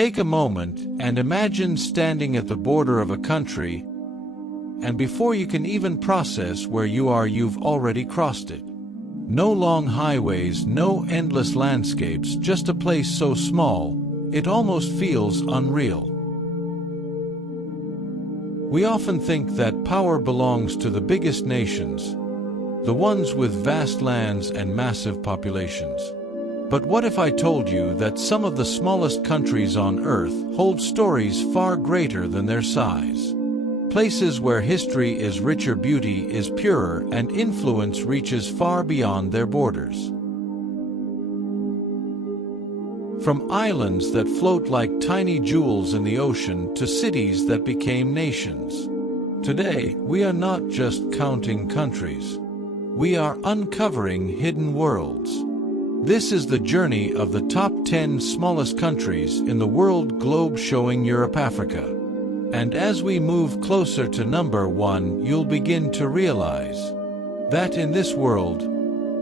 Take a moment and imagine standing at the border of a country, and before you can even process where you are, you've already crossed it. No long highways, no endless landscapes, just a place so small, it almost feels unreal. We often think that power belongs to the biggest nations, the ones with vast lands and massive populations. But what if I told you that some of the smallest countries on Earth hold stories far greater than their size? Places where history is richer, beauty is purer, and influence reaches far beyond their borders. From islands that float like tiny jewels in the ocean to cities that became nations. Today, we are not just counting countries. We are uncovering hidden worlds. This is the journey of the top 10 smallest countries in the world globe, showing Europe, Africa. And as we move closer to number 1, you'll begin to realize that in this world,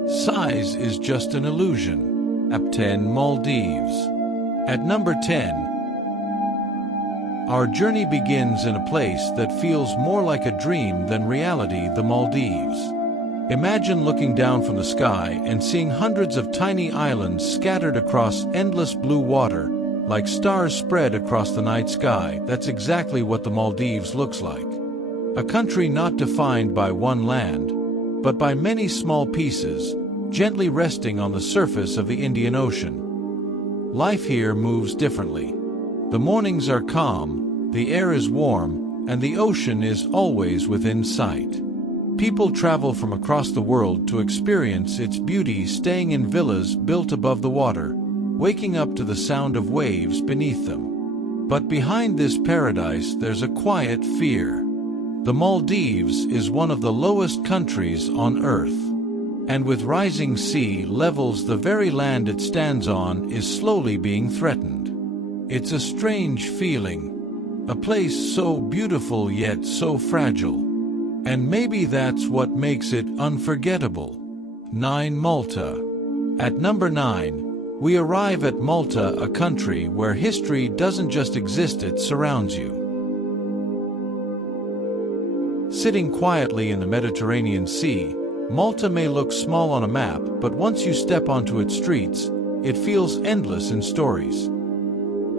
size is just an illusion. At 10, Maldives. At number 10, our journey begins in a place that feels more like a dream than reality, the Maldives. Imagine looking down from the sky and seeing hundreds of tiny islands scattered across endless blue water, like stars spread across the night sky. That's exactly what the Maldives looks like. A country not defined by one land, but by many small pieces, gently resting on the surface of the Indian Ocean. Life here moves differently. The mornings are calm, the air is warm, and the ocean is always within sight. People travel from across the world to experience its beauty, staying in villas built above the water, waking up to the sound of waves beneath them. But behind this paradise there's a quiet fear. The Maldives is one of the lowest countries on Earth. And with rising sea levels, the very land it stands on is slowly being threatened. It's a strange feeling, a place so beautiful yet so fragile. And maybe that's what makes it unforgettable. 9. Malta. At number 9, we arrive at Malta, a country where history doesn't just exist, it surrounds you. Sitting quietly in the Mediterranean Sea, Malta may look small on a map, but once you step onto its streets, it feels endless in stories.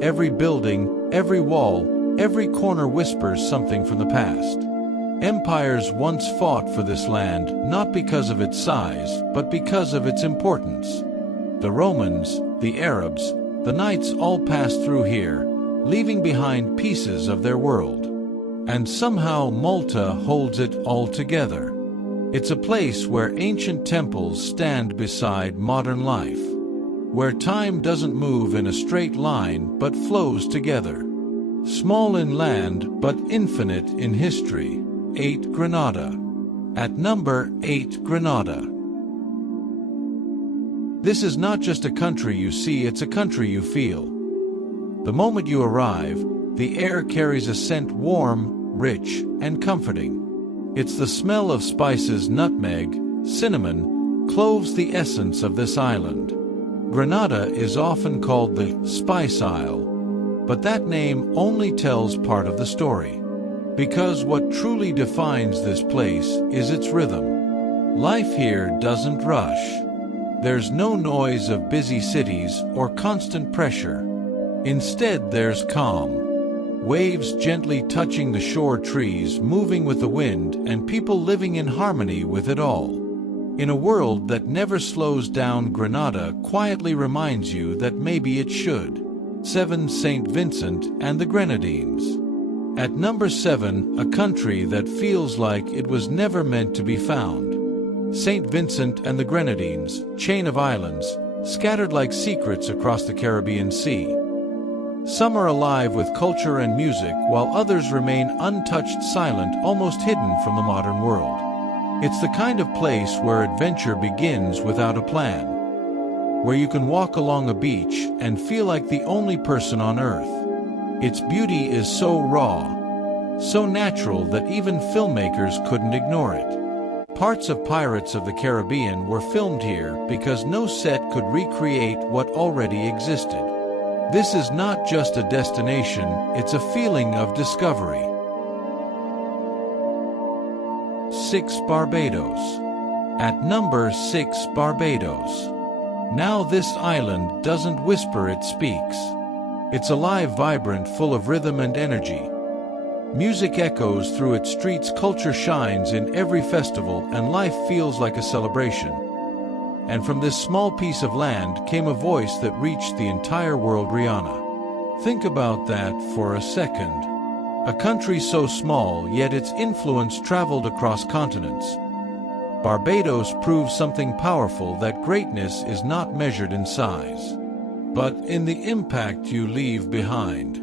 Every building, every wall, every corner whispers something from the past. Empires once fought for this land, not because of its size, but because of its importance. The Romans, the Arabs, the Knights all passed through here, leaving behind pieces of their world. And somehow Malta holds it all together. It's a place where ancient temples stand beside modern life, where time doesn't move in a straight line but flows together. Small in land but infinite in history. 8. Grenada. At number 8, Grenada. This is not just a country you see, it's a country you feel. The moment you arrive, the air carries a scent, warm, rich, and comforting. It's the smell of spices, nutmeg, cinnamon, cloves, the essence of this island. Grenada is often called the Spice Isle, but that name only tells part of the story. Because what truly defines this place is its rhythm. Life here doesn't rush. There's no noise of busy cities or constant pressure. Instead, there's calm. Waves gently touching the shore, trees moving with the wind, and people living in harmony with it all. In a world that never slows down, Grenada quietly reminds you that maybe it should. 7. St. Vincent and the Grenadines. At number 7, a country that feels like it was never meant to be found. St. Vincent and the Grenadines, chain of islands, scattered like secrets across the Caribbean Sea. Some are alive with culture and music, while others remain untouched, silent, almost hidden from the modern world. It's the kind of place where adventure begins without a plan, where you can walk along a beach and feel like the only person on Earth. Its beauty is so raw, so natural that even filmmakers couldn't ignore it. Parts of Pirates of the Caribbean were filmed here because no set could recreate what already existed. This is not just a destination, it's a feeling of discovery. 6. Barbados. At number 6, Barbados. Now this island doesn't whisper, it speaks. It's alive, vibrant, full of rhythm and energy. Music echoes through its streets, culture shines in every festival, and life feels like a celebration. And from this small piece of land came a voice that reached the entire world. Rihanna. Think about that for a second. A country so small, yet its influence traveled across continents. Barbados proves something powerful, that greatness is not measured in size, but in the impact you leave behind.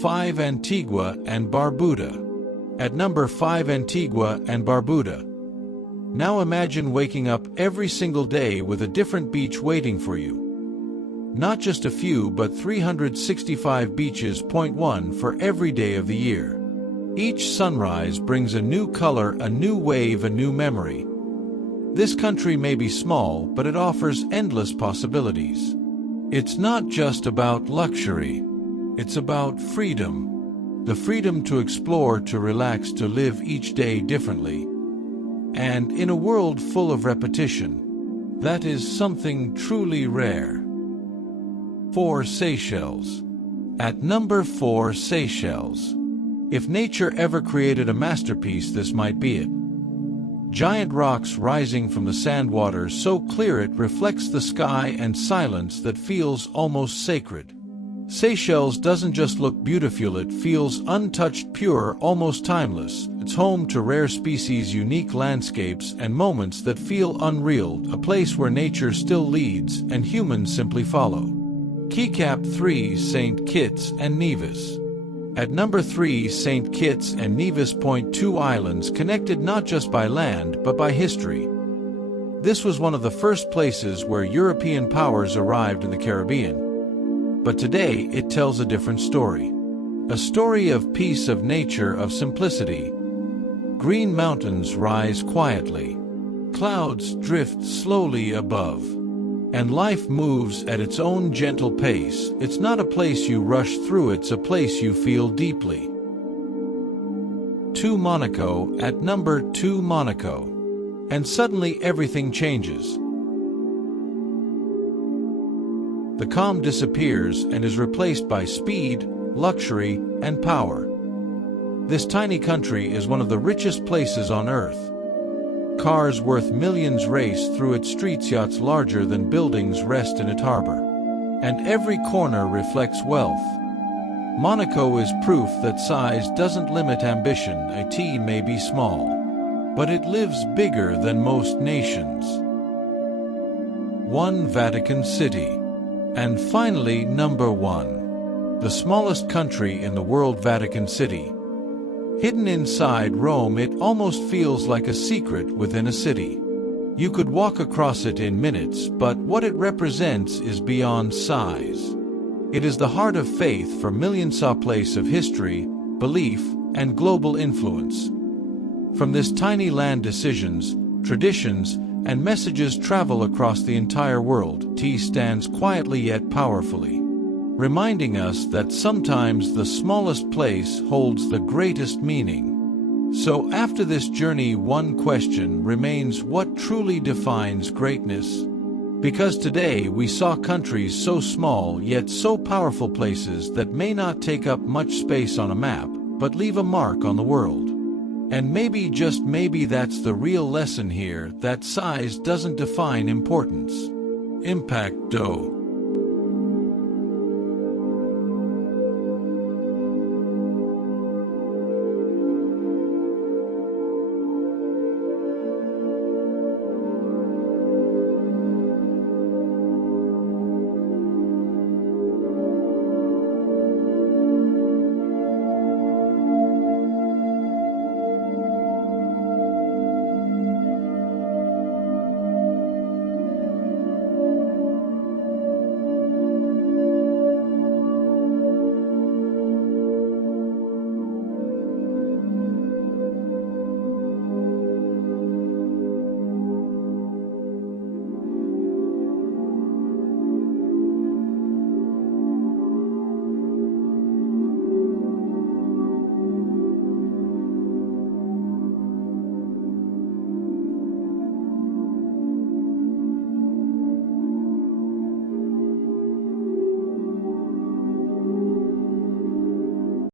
5. Antigua and Barbuda. At number 5, Antigua and Barbuda. Now imagine waking up every single day with a different beach waiting for you. Not just a few, but 365 beaches. 1 for every day of the year. Each sunrise brings a new color, a new wave, a new memory. This country may be small, but it offers endless possibilities. It's not just about luxury. It's about freedom. The freedom to explore, to relax, to live each day differently. And in a world full of repetition, that is something truly rare. 4. Seychelles. At number 4, Seychelles. If nature ever created a masterpiece, this might be it. Giant rocks rising from the sand water, so clear it reflects the sky, and silence that feels almost sacred. Seychelles doesn't just look beautiful, it feels untouched, pure, almost timeless. It's home to rare species, unique landscapes, and moments that feel unreal, a place where nature still leads and humans simply follow. Keycap. 3. St. Kitts and Nevis. At number 3, St. Kitts and Nevis. 2 islands connected not just by land but by history. This was one of the first places where European powers arrived in the Caribbean. But today it tells a different story. A story of peace, of nature, of simplicity. Green mountains rise quietly. Clouds drift slowly above. And life moves at its own gentle pace. It's not a place you rush through, it's a place you feel deeply. 2. Monaco. At number 2, Monaco. And suddenly everything changes. The calm disappears and is replaced by speed, luxury, and power. This tiny country is one of the richest places on earth. Cars worth millions race through its streets, yachts larger than buildings rest in its harbor. And every corner reflects wealth. Monaco is proof that size doesn't limit ambition. It may be small, but it lives bigger than most nations. 1. Vatican City. And finally, number 1. The smallest country in the world, Vatican City. Hidden inside Rome, it almost feels like a secret within a city. You could walk across it in minutes, but what it represents is beyond size. It is the heart of faith for millions, a place of history, belief, and global influence. From this tiny land, decisions, traditions, and messages travel across the entire world. T stands quietly yet powerfully, reminding us that sometimes the smallest place holds the greatest meaning. So after this journey, one question remains: what truly defines greatness? Because today we saw countries so small yet so powerful, places that may not take up much space on a map, but leave a mark on the world. And maybe, just maybe, that's the real lesson here, that size doesn't define importance. Impact, though.